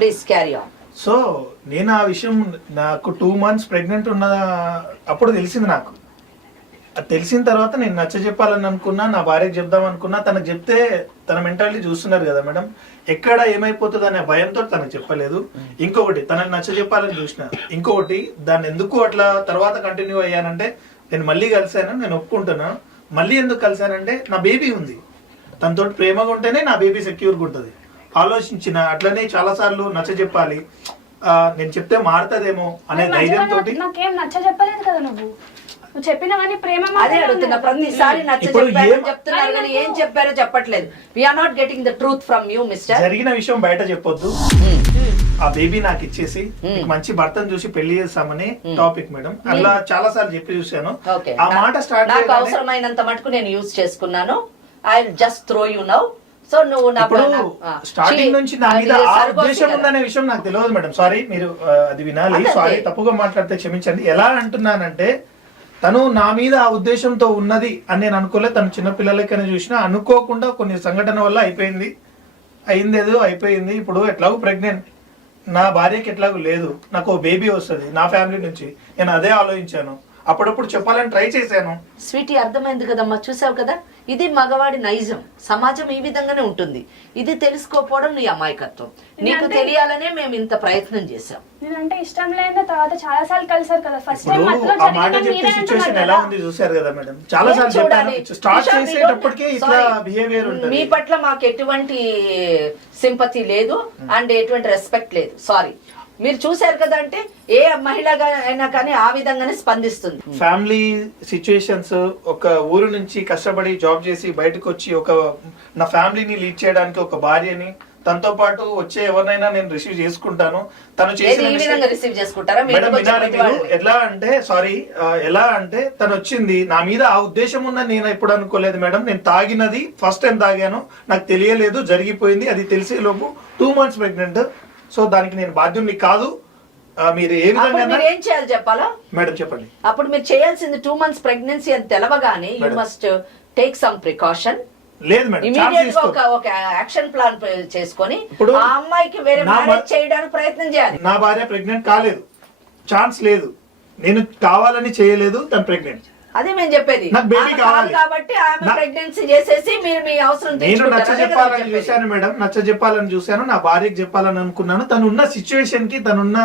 Please carry on so నేను ఆ విషయం నాకు టూ మంత్స్ ప్రెగ్నెంట్ ఉన్న అప్పుడు తెలిసింది నాకు. అది తెలిసిన తర్వాత నేను నచ్చ చెప్పాలని అనుకున్నా నా భార్యకి చెప్దాం అనుకున్నా తనకు చెప్తే తన మెంటాలిటీ చూస్తున్నారు కదా మేడం. ఎక్కడ ఏమైపోతుంది అనే భయంతో తనకు చెప్పలేదు. ఇంకొకటి తనకు నచ్చ చెప్పాలని చూసిన. ఇంకొకటి దాన్ని ఎందుకు అట్లా తర్వాత కంటిన్యూ అయ్యానంటే నేను మళ్ళీ కలిశాను నేను ఒప్పుకుంటున్నాను మళ్ళీ ఎందుకు కలిశానంటే నా బేబీ ఉంది. తనతోటి ప్రేమగా ఉంటేనే నా బేబీ సెక్యూర్గా ఉంటుంది. ఆలోచించిన అట్లనే చాలా సార్లు నచ్చ చెప్పాలి. నేను చెప్తే మారుతుందేమో అనే ధైర్యంతో నాకు- నచ్చ చెప్పలేదు కదా నువ్వు? నువ్వు చెప్పినవన్నీ ప్రేమ అదే అడుగుతున్నా. ప్రతిసారి నచ్చ ఇప్పుడు చెప్పారని ఏం- చెప్తున్నారు కానీ ఏం చెప్పారో చెప్పట్లేదు. We're not getting the truth from you mister జరిగిన విషయం బయట చెప్పొద్దు. ఆ బేబీ నాకు ఇచ్చేసి Hmm. నీకు మంచి భర్తను చూసి పెళ్ళి చేస్తామని టాపిక్ మేడం. అలా చాలా సార్లు చెప్పి చూశాను. ఓకే ఆ మాట స్టార్ట్ నాకు అవసరమైనంత మటుకు నేను యూజ్ చేసుకున్నాను. I just throw you now so నువ్వు నా ఇప్పుడు స్టార్టింగ్ నుంచి నా మీద ఆ ఉద్దేశం. ఉందనే విషయం నాకు తెలియదు మేడం. సారీ మీరు అది వినాలి. సారీ. తప్పుగా మాట్లాడితే క్షమించండి. ఎలా అంటున్నానంటే తను నా మీద ఆ ఉద్దేశంతో ఉన్నది అని నేను అనుకోలేదు. తను చిన్న పిల్లలకైనా చూసినా అనుకోకుండా కొన్ని సంఘటన వల్ల అయిపోయింది. అయింది ఏదో అయిపోయింది. ఇప్పుడు ఎట్లాగో ప్రెగ్నెంట్ నా భార్యకి ఎట్లాగో లేదు. నాకు బేబీ వస్తుంది. నా ఫ్యామిలీ నుంచి. నేను అదే ఆలోచించాను. అప్పుడప్పుడు చెప్పాలని ట్రై చేశాను. స్వీటీ అర్థమైంది కదమ్మా చూసావు కదా? ఇది మగవాడి నైజం. సమాజం ఈ విధంగానే ఉంటుంది. ఇది తెలుసుకోకపోవడం నీ అమాయకత్వం. నీకు తెలియాలనే మేము ఇంత ప్రయత్నం చేశాం. నేనంటే ఇష్టం లేని తర్వాత చాలా సార్లు కలిసారు కదా. ఫస్ట్ టైం మధ్యలో ఆ మాట జరిగిందని చెప్తే మీరే సిచ్యువేషన్ అంటున్నారు ఎలా కదా. ఉంది చూసారు కదా మేడం? చాలా ఏం సార్లు చెప్పాను? స్టార్ట్ కిషోర్, చేసేటప్పటికే ఇట్లా sorry. బిహేవియర్ మీ ఉంటుంది పట్ల మాకు ఎటువంటి సింపతి లేదు. అండ్ ఎటువంటి రెస్పెక్ట్ లేదు. సారీ మీరు చూశారు కదా అంటే ఏ మహిళగా అయినా కానీ ఆ విధంగానే స్పందిస్తుంది. ఫ్యామిలీ సిచ్యుయేషన్స్ ఒక ఊరు నుంచి కష్టపడి జాబ్ చేసి బయటకు వచ్చి ఒక నా ఫ్యామిలీని లీడ్ చేయడానికి ఒక భార్యని తనతో పాటు వచ్చే ఎవరినైనా నేను రిసీవ్ చేసుకుంటాను. తను చేసిన. ఎలా అంటే సారీ ఎలా అంటే తను వచ్చింది నా మీద ఆ ఉద్దేశం ఉందని నేను ఎప్పుడు అనుకోలేదు మేడం నేను తాగినది ఫస్ట్ టైం తాగాను. నాకు తెలియలేదు జరిగిపోయింది. అది తెలిసే లోపు టూ మంత్స్ ప్రెగ్నెంట్ సో దానికి నేను బాధ్యుని కాదు. మీరు ఏ విధంగా ఏం చేయాలి చెప్పాలా? మేడం చెప్పండి. అప్పుడు మీరు చేయాల్సింది టూ మంత్స్ ప్రెగ్నెన్సీ అని తెలవగానే you. Must take some precaution లేదు మేడం ఇమీడియట్గా ఒక ఒక యాక్షన్ ప్లాన్ చేసుకొని ఇప్పుడు ఆ అమ్మాయికి వేరే మ్యారేజ్ చేయడానికి ప్రయత్నం చేయాలి. నా భార్య ప్రెగ్నెంట్ కాలేదు. ఛాన్స్ లేదు. నేను కావాలని చేయలేదు తను ప్రెగ్నెంట్ అదే మేము చెప్పేది నాకు కాదు కావాలి. కాబట్టి ఆమె ప్రెగ్నెన్సీ చేసేసి మీరు మీ అవసరం నేను. నచ్చ చెప్పాలని. చూశాను మేడం నచ్చ చెప్పాలని చూశాను నా భార్యకి చెప్పాలని అనుకున్నాను తను ఉన్న సిచ్యువేషన్కి తనున్న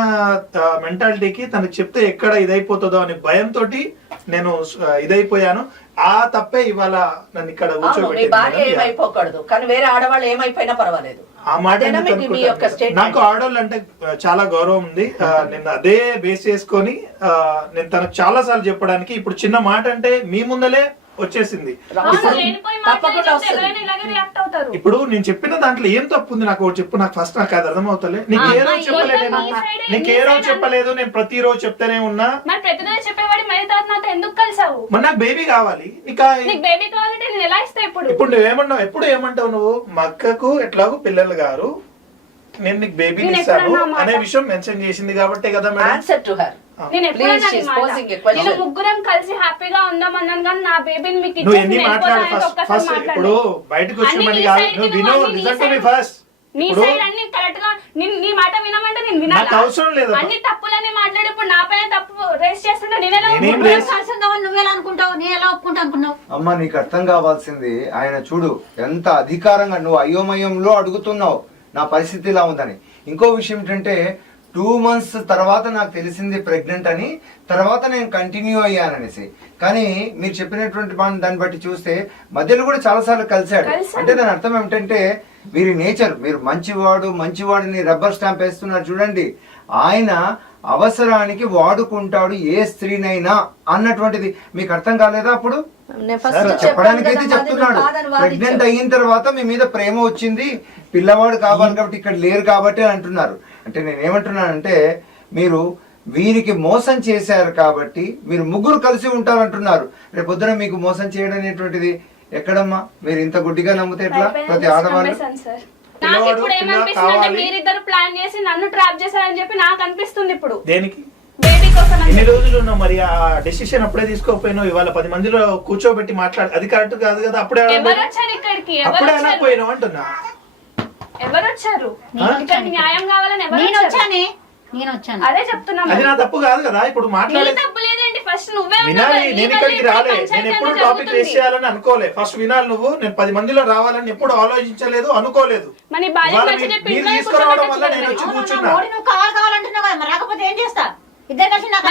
మెంటాలిటీకి తనకు చెప్తే ఎక్కడ ఇదైపోతుందో అనే భయంతో నేను ఇదైపోయాను ఆ తప్పే ఇవాళ నన్ను ఇక్కడ మీ భార్య. ఏమైపోకూడదు. కానీ వేరే ఆడవాళ్ళు ఏమైపోయినా పర్వాలేదు. ఆ మాట నాకు ఆడవాళ్ళు అంటే చాలా గౌరవం ఉంది. నేను అదే బేస్ చేసుకొని నేను తనకు చాలా సార్లు చెప్పడానికి ఇప్పుడు చిన్న మాట అంటే మీ ముందలే వచ్చేసింది. తప్పకుండా వస్తుంది. ఇప్పుడు నేను చెప్పిన దాంట్లో ఏం తప్పు ఉంది? నాకు చెప్పు నాకు ఫస్ట్ నాకు అది అర్థమవుతలే. నీకు ఏ రోజు చెప్పలేదు నీకు ఏ రోజు చెప్పలేదు? నేను ప్రతిరోజు చెప్తానే ఉన్నా. మరి ప్రతిరోజు చెప్పేవాడి మరి తర్వాత నాతో ఎందుకు కలిసావు? మరి నాకు బేబీ కావాలి. నీకు ఆ- నీకు బేబీ కావాలంటే నేను ఎలా ఇస్తా ఇప్పుడు? ఇప్పుడు నువ్వేమన్నావు ఎప్పుడు ఏమంటావు నువ్వు? మా అక్కకు ఎట్లాగో పిల్లలు గారు. నేను నీకు బేబీ ఇస్తాను అనే విషయం మెన్షన్ చేసింది కాబట్టే కదా మేడం. ఆన్సర్ టు హర్ నేను ఎప్పుడైనా Please, నీ she's మాట. posing a question. నేను ముగ్గురం కలిసి హ్యాపీగా ఉందాం అన్నాను కానీ నా బేబీని మీకు నువ్వు ఇచ్చేసి ఎన్ని నేను మాట్లాడు వెళ్ళిపోతానని ఫస్ట్ ఒక్కసారి ఫస్ట్ మాట్లాడు. ఇప్పుడు బయటకు అన్ని నీ కాదు side కి నువ్వు నువ్వు విను అన్ని నీ listen to me side- first నీ ఇప్పుడు సైడ్ అన్ని కరెక్ట్గా నీ- నీ మాట వినమంటే నేను వినాలా నాకు అవసరం లేదు. అన్ని తప్పులన్నీ మాట్లాడి ఇప్పుడు నా పైన తప్పు రేస్ చేస్తుంటే నేను ఎలా నేనేం ఒప్పుకుంటాను? raise- కలిసిందామని నువ్వెలా అనుకుంటావు నేను ఎలా ఒప్పుకుంటా అనుకున్నావు అమ్మ నీకు అర్థం కావాల్సింది ఆయన చూడు ఎంత అధికారంగా నువ్వు అయోమయంలో అడుగుతున్నావు నా పరిస్థితి ఇలా ఉందని ఇంకో విషయం ఏంటంటే టూ మంత్స్ తర్వాత నాకు తెలిసింది ప్రెగ్నెంట్ అని తర్వాత నేను కంటిన్యూ అయ్యాననేసి. కానీ మీరు చెప్పినటువంటి పని దాన్ని బట్టి చూస్తే మధ్యలో కూడా చాలాసార్లు కలిశాడు. కలిశాడు. అంటే దాని అర్థం ఏమిటంటే వీరి నేచర్ మీరు మంచివాడు మంచివాడిని రబ్బర్ స్టాంప్ వేస్తున్నారు చూడండి. ఆయన అవసరానికి వాడుకుంటాడు ఏ స్త్రీనైనా అన్నటువంటిది. మీకు అర్థం కాలేదా అప్పుడు? నేను సార్, ఫస్ట్ చెప్పడానికి అయితే చెప్తున్నాడు. ప్రెగ్నెంట్ అయిన తర్వాత మీ మీద ప్రేమ వచ్చింది. పిల్లవాడు కావాలి కాబట్టి ఇక్కడ లేరు కాబట్టి అంటున్నారు. అంటే నేను ఏమంటున్నానంటే మీరు వీరికి మోసం చేశారు కాబట్టి మీరు ముగ్గురు కలిసి ఉంటారంటున్నారు. రేపు పొద్దున మీకు మోసం చేయడం అనేటువంటిది ఎక్కడమ్మా? మీరు ఇంత గుడ్డిగా నమ్మితే ఎట్లా? ప్రతి ఆడవాళ్ళు. నాకు పిల్లవాడు ఇప్పుడు పిల్ల ఏమనిపిస్తుంది అంటే కావాలి. మీరిద్దరు ప్లాన్ చేసి నన్ను ట్రాప్ చేశారని చెప్పి నాకు అనిపిస్తుంది ఇప్పుడు. దేనికి? బేబీ కోసం అని ఎన్ని. రోజులు ఉన్నావు మరి? ఆ డెసిషన్ అప్పుడే తీసుకోకపోయినావు ఇవాళ పది మందిలో కూర్చోబెట్టి మాట్లాడు అది కరెక్ట్ కాదు కదా? అప్పుడే ఎవరు అనకపోయి- వచ్చారు ఇక్కడికి? ఎవరు అప్పుడే వచ్చారు అనకపోయినావు అంటున్నా. ఎవరు వచ్చారు ఆ? ఇక్కడ న్యాయం కావాలని ఎవరు వచ్చానే నేను వచ్చాను అదే. నా తప్పు కాదు కదా ఇప్పుడు నీ మాట్లాడే తప్పు లేదండి. ఫస్ట్ నువ్వే ఉన్నావు. వినాలి కదా, నీ నేను వల్లే ఇక్కడికి ఇప్పుడు రాలే. పంచాయతీ నేను ఎప్పుడు టాపిక్ రేస్ జరుగుతుంది. చేయాలని అనుకోలే. ఫస్ట్ వినాలి నువ్వు. నేను పది మందిలో రావాలని ఎప్పుడు ఆలోచించలేదు అనుకోలేదు. మరి ఇవాళ ఇంట్లో తీసుకురావడం వల్ల కూర్చోబెట్టచ్చు నేను కదా వచ్చి. కూర్చున్నా. మోడీ నువ్వు కావాలి కావాలంటున్నావు కదా. మరి రాకపోతే ఏం చేస్తా? ఇద్దరు కలిసి నాకు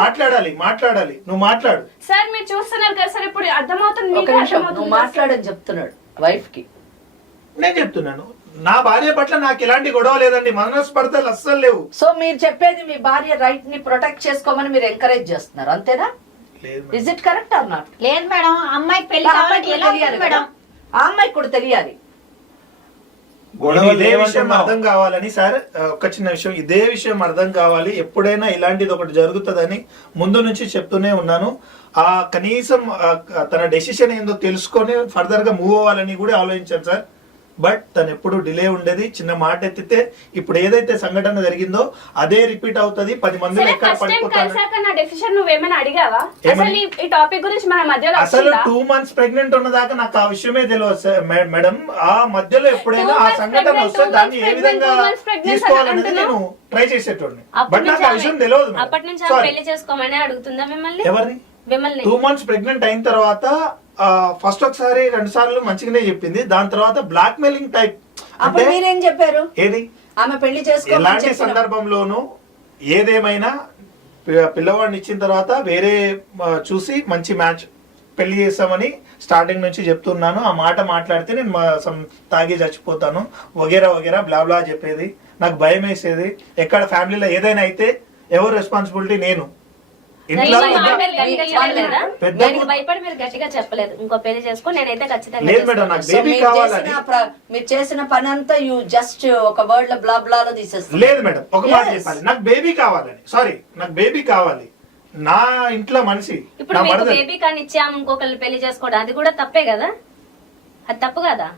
మాట్లాడాలి మాట్లాడాలి. నువ్వు మాట్లాడు. సార్ మీరు చూస్తున్నారు కదా సార్ ఇప్పుడు అర్థమవుతుంది నువ్వు మాట్లాడని చెప్తున్నాడు వైఫ్కి నేను చెప్తున్నాను. నా భార్య పట్ల నాకు ఎలాంటి గొడవ లేదండి మనస్పర్ధలు అస్సలు లేవు. సో మీరు చెప్పేది మీ భార్య రైట్ని ప్రొటెక్ట్ చేసుకోమని మీరు ఎంకరేజ్ చేస్తున్నారు అంతేనా? లేదు madam. Is it correct or not లేదు మేడం అమ్మాయికి పెళ్ళి మేడం? ఆ అమ్మాయికి కూడా తెలియాలి. ఇదే విషయం? అర్థం కావాలని సార్ ఒక చిన్న విషయం. ఇదే విషయం అర్థం కావాలి. ఎప్పుడైనా ఇలాంటిది ఒకటి జరుగుతుందని ముందు నుంచి చెప్తూనే ఉన్నాను. ఆ కనీసం తన డెసిషన్ ఏందో తెలుసుకొని ఫర్దర్గా మూవ్ అవ్వాలని కూడా ఆలోచించాను సార్. బట్ తను ఎప్పుడు డిలే ఉండేది. చిన్న మాట ఎత్తితే ఇప్పుడు ఏదైతే సంఘటన జరిగిందో అదే రిపీట్ అవుతది. పది ఎక్కడ అడిగావా? అసలు? టూ మంత్స్ ప్రెగ్నెంట్ ఉన్నదాకా నాకు ఆ విషయమే తెలియదు మేడం. ఆ మధ్యలో ఎప్పుడైనా ఆ సంఘటన వస్తే దాన్ని ఏ విధంగా తీసుకోవాలనేది నేను ట్రై చేసేటోడిని. బట్ నాకు ఆ విషయం తెలియదు. అప్పటి నుంచి. పెళ్ళి చేసుకోమని అడుగుతుందా మిమ్మల్ని? ఎవరిని? టూ మంత్స్ ప్రెగ్నెంట్ అయిన తర్వాత ఫస్ట్ ఒకసారి రెండు సార్లు మంచిగానే చెప్పింది. దాని తర్వాత బ్లాక్ మెయిలింగ్ టైప్ అప్పుడు మీరేం చెప్పారు? ఏది? ఆమె పెళ్ళి చేసుకోమని ఎలాంటి సందర్భంలోనూ ఏదేమైనా పిల్లవాడిని ఇచ్చిన తర్వాత వేరే చూసి మంచి మ్యాచ్ పెళ్ళి చేస్తామని స్టార్టింగ్ నుంచి చెప్తున్నాను. ఆ మాట మాట్లాడితే నేను తాగి చచ్చిపోతాను. వగేరా వగేరా బ్లా బ్లా చెప్పేది. నాకు భయం వేసేది ఎక్కడ ఫ్యామిలీలో ఏదైనా అయితే ఎవరు రెస్పాన్సిబిలిటీ నేను ఇంట్లో దానికి భయపడి గట్టిగా చెప్పలేదా? పెద్ద దానికి భయపడి మీరు గట్టిగా చెప్పలేదు. ఇంకో పెళ్ళి చేసుకో నేనైతే ఖచ్చితంగా లేదు మేడం నాకు చేసుకుంటాను. సో బేబీ మీరు కావాలని చేసిన ప్ర- మీరు చేసిన పని అంతా యూ జస్ట్ ఒక వర్డ్లో బ్లా బ్లాలో తీసేస్తారు లేదు మేడం ఒక మాట. చెప్పాలి. నాకు బేబీ కావాలని సారీ నాకు బేబీ కావాలి. నా ఇంట్లో మనిషి ఇప్పుడు మీకు బేబీ కానీ ఇచ్చాము ఇంకొకరిని పెళ్ళి చేసుకోవడం అది కూడా తప్పే కదా? అది తప్పు కదా?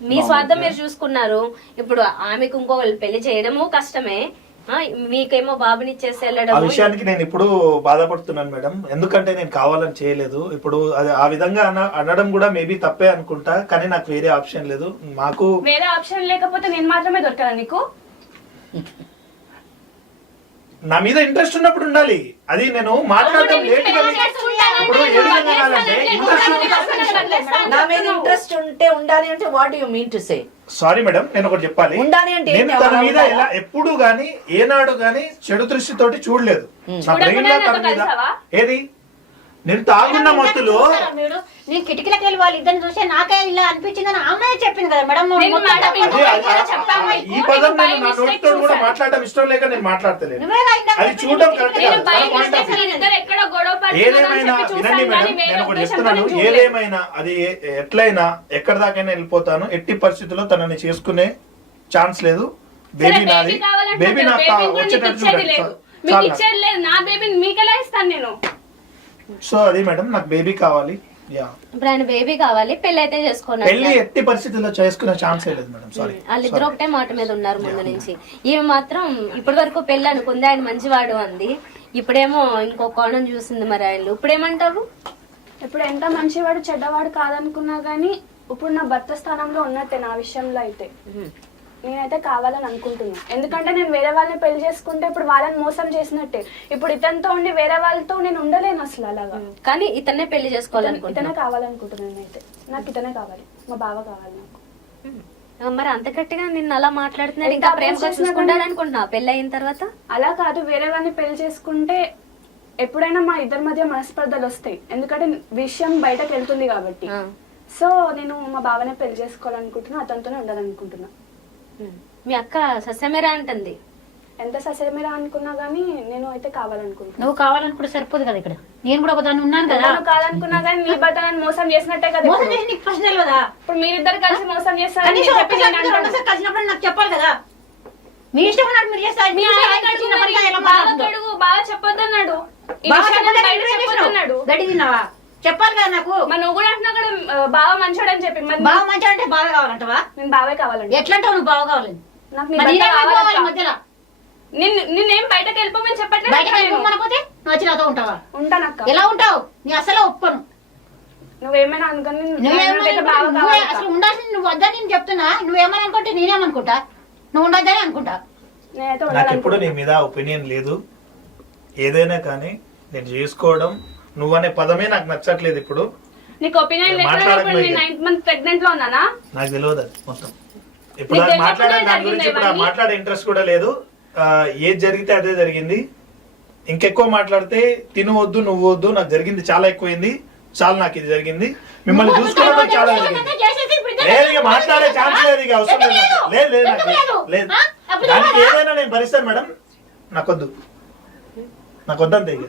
మీ స్వార్థం మీరు చూసుకున్నారు. ఇప్పుడు ఆమెకు ఇంకొకరు పెళ్ళి చేయడము కష్టమే. మీకేమో బాబుని ఇచ్చేసి ఆ వెళ్ళడము విషయానికి నేను ఇప్పుడు బాధపడుతున్నాను మేడం. ఎందుకంటే నేను కావాలని చేయలేదు. ఇప్పుడు అది ఆ విధంగా అన- అనడం కూడా మేబీ తప్పే అనుకుంటా కానీ నాకు వేరే ఆప్షన్ లేదు. మాకు వేరే ఆప్షన్ లేకపోతే నేను మాత్రమే దొరకదా నీకు? నా మీద ఇంట్రెస్ట్ ఉన్నప్పుడు ఉండాలి. అది నేను మాట్లాడడం లేట్ ఇప్పుడు ఏ విధంగా నా మీద ఇంట్రెస్ట్ ఉంటే ఉండాలి అంటే what you mean to say sorry madam నేను ఒకటి చెప్పాలి. ఉండాలి అంటే నేను? తన మీద? ఎలా ఎప్పుడు గాని ఏనాడు గాని చెడు దృష్టితోటి చూడలేదు. నా బ్రెయిన్లో తన మీద? ఏది? నేను తాగున్న మత్తులో మీరు? నేను కిటికీలకు వెళ్ళి వాళ్ళు ఇద్దరిని చూస్తే నాకే ఇలా అనిపించిందని అమ్మాయి చెప్పింది కదా మేడం. ఈ పదం నేను నా నోటితో కూడా చూశాను. మాట్లాడడం ఇష్టం లేక నేను మాట్లాడతలేను అది కిటికీలకు కరెక్ట్. ఇద్దరు ఏదేమైనా వినండి మేడం నేను ఒకటి చెప్తున్నాను. ఏదేమైనా అది ఎట్లయినా ఎక్కడ దాకైనా వెళ్ళిపోతాను. ఎట్టి పరిస్థితుల్లో తనని చేసుకునే ఛాన్స్ లేదు. బేబీ నాది. బేబీ నాకు వచ్చేటట్టు చూడండి. నా బేబీని మీకెలా ఇస్తాను నేను? సో అది మేడం నాకు బేబీ కావాలి. యా ఇప్పుడు ఆయన బేబీ కావాలి పెళ్ళి అయితే చేసుకున్నాడు పెళ్ళి ఎట్టి పరిస్థితుల్లో చేసుకునే ఛాన్సే లేదు మేడం సారీ వాళ్ళిద్దరు ఒకటే మాట మీద ఉన్నారు ముందు నుంచి. ఈమె మాత్రం ఇప్పటి వరకు పెళ్ళి అనుకుంది ఆయన మంచివాడు అంది. ఇప్పుడేమో ఇంకో కోణం చూసింది మరి ఆయన ఇప్పుడేమంటారు ఇప్పుడు ఎంత మంచివాడు చెడ్డవాడు కాదనుకున్నా గానీ ఇప్పుడు నా భర్త స్థానంలో ఉన్నట్టే నా విషయంలో అయితే. నేనైతే కావాలని అనుకుంటున్నా. ఎందుకంటే నేను వేరే వాళ్ళని పెళ్ళి చేసుకుంటే ఇప్పుడు వాళ్ళని మోసం చేసినట్టే. ఇప్పుడు ఇతనితో ఉండి వేరే వాళ్ళతో నేను ఉండలేను అసలు అలాగా. కానీ ఇతన్నే పెళ్ళి ఇతనే చేసుకోవాలనుకుంటున్నా. కావాలనుకుంటున్నాను నేనైతే. నాకు ఇతనే కావాలి. మా బావ కావాలి నాకు. మరి అంత గట్టిగా నిన్ను అలా మాట్లాడుతున్నాడు. ఇంకా ప్రేమగా చూసుకుంటాడు కానీ- అనుకుంటున్నా పెళ్ళి అయిన తర్వాత? అలా కాదు వేరే వాళ్ళని పెళ్ళి చేసుకుంటే ఎప్పుడైనా మా ఇద్దరి మధ్య మనస్పర్ధలు వస్తాయి. ఎందుకంటే విషయం బయటకు వెళ్తుంది కాబట్టి. సో నేను మా బావనే పెళ్ళి చేసుకోవాలనుకుంటున్నా అతనితోనే ఉండాలనుకుంటున్నా. మీ అక్క సస్యమేరా అంటుంది. ఎంత ససేమిరా అనుకున్నా గానీ నేను అయితే కావాలనుకుంటున్నా. నువ్వు కావాలనుకుంటే సరిపోదు కదా ఇక్కడ. నేను కూడా ఒకదాన్ని ఉన్నాను కదా. నేను కాదనుకున్నా కానీ నీ భర్త నన్ను మోసం చేసినట్టే కదా మోసం ఇప్పుడు. చేసి నీకు ఫస్ట్ తెలియదా ఇప్పుడు మీరిద్దరు కలిసి మోసం చేస్తారని కనీసం చెప్పి ఒక్కసారి నేను అంటాను. రెండోసారి కలిసినప్పుడు నాకు చెప్పాలి కదా. మీ ఇష్టం ఉన్నట్టు మీరు చేస్తారు మీ మీ ఆయన ఆయన కడుగు చిన్న మరి, పనిగా ఎలా బాగా మాట్లాడుతుందో. కడుగు, బాగా చెప్పొద్దన్నాడు. ఈ బాగా విషయాన్ని చెప్పలేదు, బయట నువ్వేం చెప్పొద్దన్నాడు. చేసినావు? గడ్డి తిన్నావా? చెప్పాలి కదా నాకు. మరి నువ్వు కూడా అంటున్నావు కదా ఆ, బావ మంచోడు అని చెప్పి. మరి బాగా మంచిగా అంటే బాగా కావాలంటవా? నేను బావే కావాలండి. ఎట్లా అంటావు నువ్వు బాగా కావాలని? నాకు నీ మరి భర్త నేనేం కావాలక్క. పోవాలి మధ్యలో? నిన్ను నిన్నేం బయటకు వెళ్ళిపోమని చెప్పట్లేదు బయటకు నువ్వు వచ్చి నాతో ఉంటావా? ఉంటానక్క ఎలా ఉంటావు? నీ అసలు ఒప్పుకోను. నువ్వేమైనా అనుకుని నువ్వేమని బాగా నువ్వే కావాలి అసలు ఉండాల్సింది నువ్వు వద్దని నేను చెప్తున్నా. నువ్వేమని అనుకుంటే నేనేమనుకుంటా నువ్వు ఉండొద్దని అనుకుంటా. నేనైతే నాకు ఎప్పుడు నీ ఉండాలనుకుంటున్నా మీద ఒపీనియన్ లేదు. ఏదైనా కానీ నేను చేసుకోవడం నువ్వనే పదమే నాకు నచ్చట్లేదు ఇప్పుడు. నీకు ఒపీనియన్ లేకుండా మాట్లాడకు ఇప్పుడు నేను ఇక. నైన్త్ మంత్ ప్రెగ్నెంట్లో ఉన్నానా? నాకు తెలియదు అది మొత్తం. ఇప్పుడు నీకు మాట్లాడే దాని గురించి ఇప్పుడు ఆ జరిగిందా మాట్లాడే ఇంట్రెస్ట్ కూడా లేదు. ఆ, ఏది జరిగితే అదే జరిగింది. ఇంకెక్కువ మాట్లాడితే తిను వద్దు నువ్వు వద్దు నాకు జరిగింది చాలా ఎక్కువైంది. చాలా నాకు ఇది జరిగింది. మిమ్మల్ని చూసుకోవడం చాలా జరిగింది. చేసేసి ఇప్పుడు ఇద్దరు లేదు ఇక మాట్లాడే ఛాన్స్ లేదు ఇక అవసరం లేదు నాకు. లేదు లేదు నాకు లేదు? లేదు. ఆ? అప్పుడు దానికి? ఏదైనా నేను భరిస్తాను మేడం. నాకొద్దు. నాకొద్దంతే ఇక.